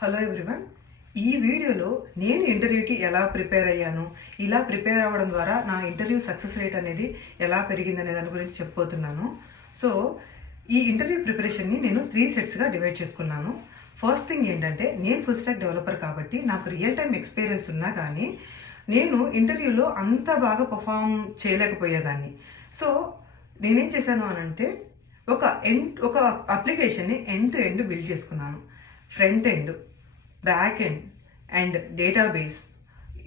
Hello everyone. ఈ వీడియోలో నేను ఇంటర్వ్యూకి ఎలా ప్రిపేర్ అయ్యాను, ఇలా ప్రిపేర్ అవ్వడం ద్వారా నా ఇంటర్వ్యూ సక్సెస్ రేట్ అనేది ఎలా పెరిగిందనే దాని గురించి చెప్పబోతున్నాను. సో ఈ ఇంటర్వ్యూ ప్రిపరేషన్ని నేను 3 సెట్స్గా డివైడ్ చేసుకున్నాను. ఫస్ట్ థింగ్ ఏంటంటే, నేను ఫుల్ స్టాక్ డెవలపర్ కాబట్టి నాకు రియల్ టైం ఎక్స్పీరియన్స్ ఉన్నా కానీ నేను ఇంటర్వ్యూలో అంత బాగా పర్ఫామ్ చేయలేకపోయేదాన్ని. సో నేనేం చేశాను అనంటే, ఒక అప్లికేషన్ని ఎండ్ టు ఎండ్ బిల్డ్ చేసుకున్నాను. Front end, back end and database.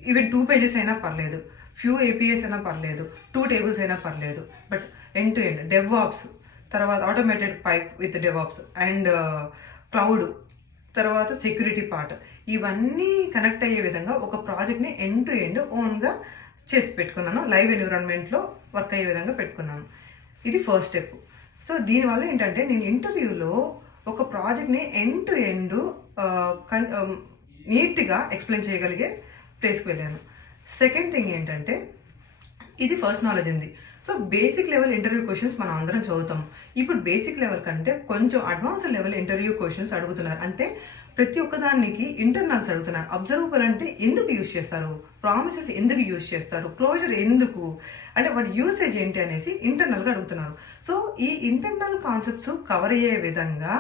Even 2 pages అయినా పర్లేదు, ఫ్యూ ఏపీఎస్ అయినా పర్లేదు, 2 టేబుల్స్ అయినా పర్లేదు, but end to end DevOps, తర్వాత automated pipe with DevOps and cloud, తర్వాత సెక్యూరిటీ పార్ట్, ఇవన్నీ కనెక్ట్ అయ్యే విధంగా ఒక ప్రాజెక్ట్ని ఎండ్ టు ఎండ్ ఓన్గా చేసి పెట్టుకున్నాను. లైవ్ ఎన్విరాన్మెంట్లో వర్క్ అయ్యే విధంగా పెట్టుకున్నాను. ఇది ఫస్ట్ స్టెప్. సో దీనివల్ల ఏంటంటే, నేను ఇంటర్వ్యూలో ఒక ప్రాజెక్ట్ని ఎండ్ టు ఎండ్ నీట్గా ఎక్స్ప్లెయిన్ చేయగలిగే ప్లేస్కి వెళ్ళాను. సెకండ్ థింగ్ ఏంటంటే, ఇది ఫస్ట్ నాలెడ్జ్ ఉంది. So basic level interview questions మనం అందరం చదువుతాం. ఇప్పుడు బేసిక్ లెవెల్ కంటే కొంచెం అడ్వాన్స్డ్ లెవెల్ ఇంటర్వ్యూ క్వశ్చన్స్ అడుగుతున్నారు. అంటే ప్రతి ఒక్కదానికి ఇంటర్నల్స్ అడుగుతున్నారు. అబ్జర్వబుల్ అంటే ఎందుకు యూజ్ చేస్తారు, ప్రామిసెస్ ఎందుకు యూజ్ చేస్తారు, క్లోజర్ ఎందుకు, అంటే వాటి యూసేజ్ ఏంటి అనేసి ఇంటర్నల్గా అడుగుతున్నారు. సో ఈ ఇంటర్నల్ కాన్సెప్ట్స్ కవర్ అయ్యే విధంగా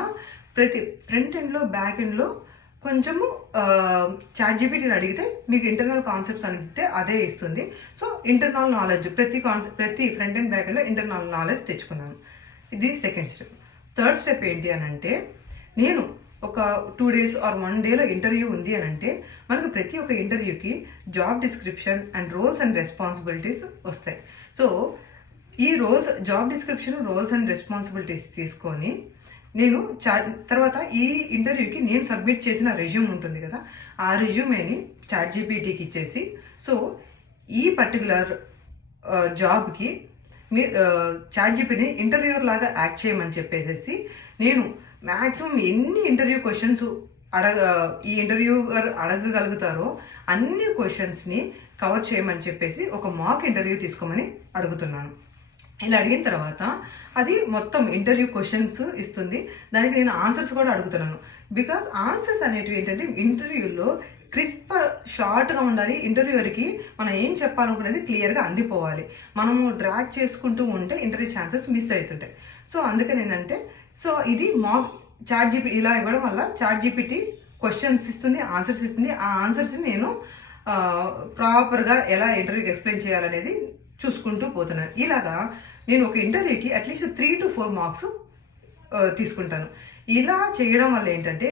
ప్రతి ఫ్రంట్ ఎండ్లో, బ్యాక్ ఎండ్లో కొంచెము చాట్‌జీపీటీని అడిగితే మీకు ఇంటర్నల్ కాన్సెప్ట్స్ అడిగితే అదే ఇస్తుంది. సో ఇంటర్నల్ నాలెడ్జ్ ప్రతి ఫ్రంట్ అండ్ బ్యాక్ ఎండ్లో ఇంటర్నల్ నాలెడ్జ్ తెచ్చుకున్నాను. ఇది సెకండ్ స్టెప్. థర్డ్ స్టెప్ ఏంటి అని అంటే, నేను ఒక 2 days ఆర్ 1 dayలో ఇంటర్వ్యూ ఉంది అని అంటే, మనకు ప్రతి ఒక్క ఇంటర్వ్యూకి job description and roles and responsibilities వస్తాయి. సో ఈ job description, roles and responsibilities తీసుకొని నేను తర్వాత ఈ ఇంటర్వ్యూకి నేను సబ్మిట్ చేసిన రెజ్యూమ్ ఉంటుంది కదా, ఆ రెజ్యూమేని చాట్‌జీపీటీకి ఇచ్చేసి, సో ఈ పర్టికులర్ జాబ్కి మీ చాట్‌జీపీటీని ఇంటర్వ్యూర్ లాగా యాక్ట్ చేయమని చెప్పేసి, నేను మ్యాక్సిమం ఎన్ని ఇంటర్వ్యూ క్వశ్చన్స్ ఈ ఇంటర్వ్యూర్ అడగగలుగుతారో అన్ని క్వశ్చన్స్ని కవర్ చేయమని చెప్పేసి ఒక మాక్ ఇంటర్వ్యూ తీసుకోమని అడుగుతున్నాను. ఇలా అడిగిన తర్వాత అది మొత్తం ఇంటర్వ్యూ క్వశ్చన్స్ ఇస్తుంది. దానికి నేను ఆన్సర్స్ కూడా అడుగుతున్నాను. బికాస్ ఆన్సర్స్ అనేటివి ఏంటంటే, ఇంటర్వ్యూలో క్రిస్ప్ షార్ట్గా ఉండాలి. ఇంటర్వ్యూవర్కి మనం ఏం చెప్పాలనుకునేది క్లియర్గా అందిపోవాలి. మనము డ్రాగ్ చేసుకుంటూ ఉంటే ఇంటర్వ్యూ ఛాన్సెస్ మిస్ అవుతుంటాయి. సో అందుకని ఏంటంటే, సో ఇది చాట్‌జీపీటీ ఇలా ఇవ్వడం వల్ల చాట్‌జీపీటీ క్వశ్చన్స్ ఇస్తుంది, ఆన్సర్స్ ఇస్తుంది. ఆ ఆన్సర్స్ని నేను ప్రాపర్గా ఎలా ఇంటర్వ్యూకి ఎక్స్ప్లెయిన్ చేయాలనేది చూసుకుంటూ పోతున్నాను. ఇలాగా నేను ఒక ఇంటర్వ్యూకి అట్లీస్ట్ 3 to 4 మార్క్స్ తీసుకుంటాను. ఇలా చేయడం వల్ల ఏంటంటే